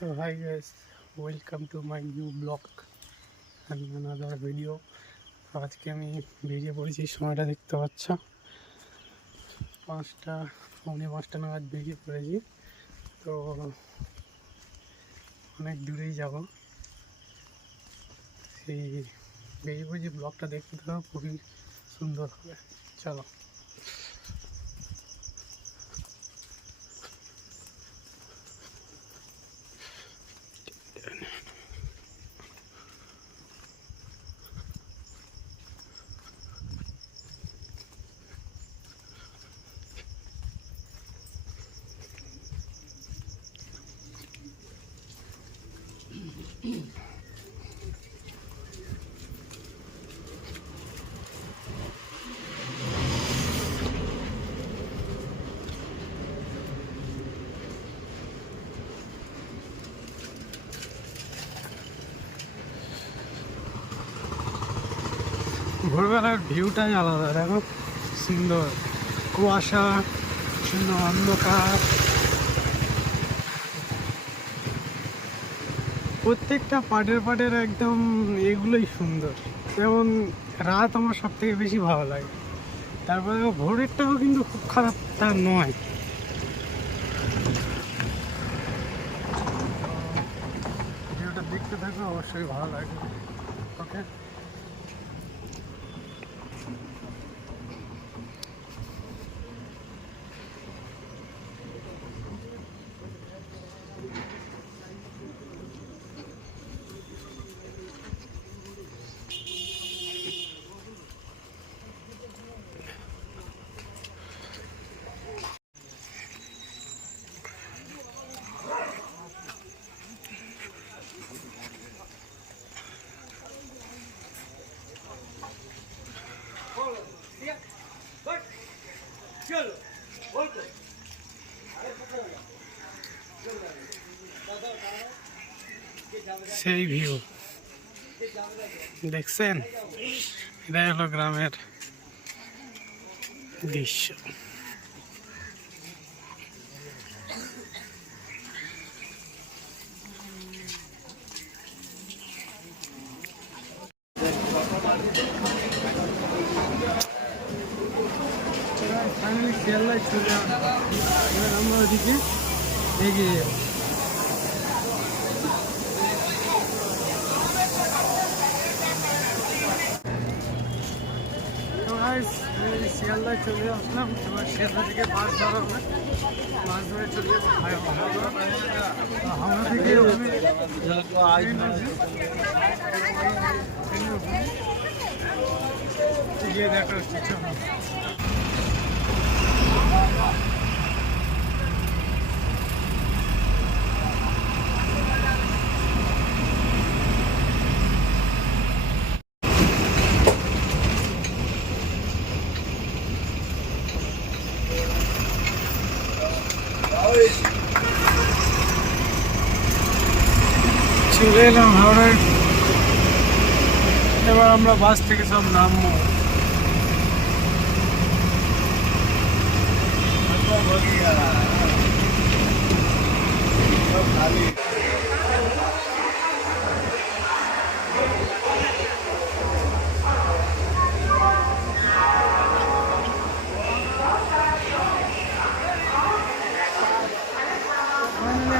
So hi guys, welcome to my new blog and another video. আজকে আমি বেরিয়ে পড়েছি, সময়টা দেখতে পাচ্ছ 5টা 5:45 নাগাদ বেরিয়ে পড়েছি। তো অনেক দূরেই যাব, সেই বেরিয়ে পড়েছি। ব্লগটা দেখতে থাকো, খুবই সুন্দর হবে। চলো। ভোরবেলার ভিউটাই আলাদা, দেখো সুন্দর কুয়াশা, সুন্দর অন্ধকার। প্রত্যেকটা পাটের একদম এগুলোই সুন্দর। যেমন রাত আমার সব থেকে বেশি ভালো লাগে, তারপরে ভোরেরটাও কিন্তু খুব খারাপ তা নয়। ভিডিওটা দেখতে থাকো, অবশ্যই ভালো লাগবে। ওকে, সেই ভিউ দেখছেন, এটাই হলো গ্রামের দৃশ্য। শিয়ালদায় চলে আমরা ওদিকে এগিয়ে যাবো। শিয়ালদায় চলে আসলাম, এবার শিয়ালদা থেকে বাস ধরা হবে। বাস ধরে চলে যাবো হাওড়া থেকে। গিয়ে দেখা হচ্ছে, চলো। চলে এলাম হাওড়ায়, এবার আমরা বাস থেকে সব নামবো।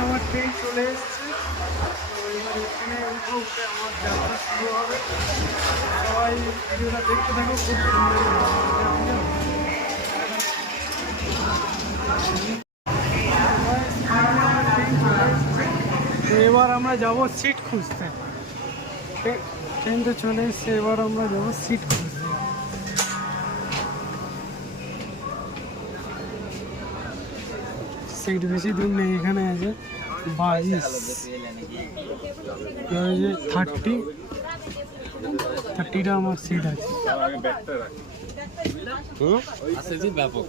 আমার ট্রেন চলে এসছে, এখানে উঠে আমার যাত্রা শুরু হবে। সবাই ভিডিওটা দেখতে থাকো, খুব সুন্দর। এবার আমরা যাব সিট খুঁজতে। ট্রেন তো চলে এসছে, এবার আমরা যাবো সিট খুঁজতে। সিট বেশি দূর নেই, এখানে আছে 22, 30টা আমার সিট আছে। ব্যাপক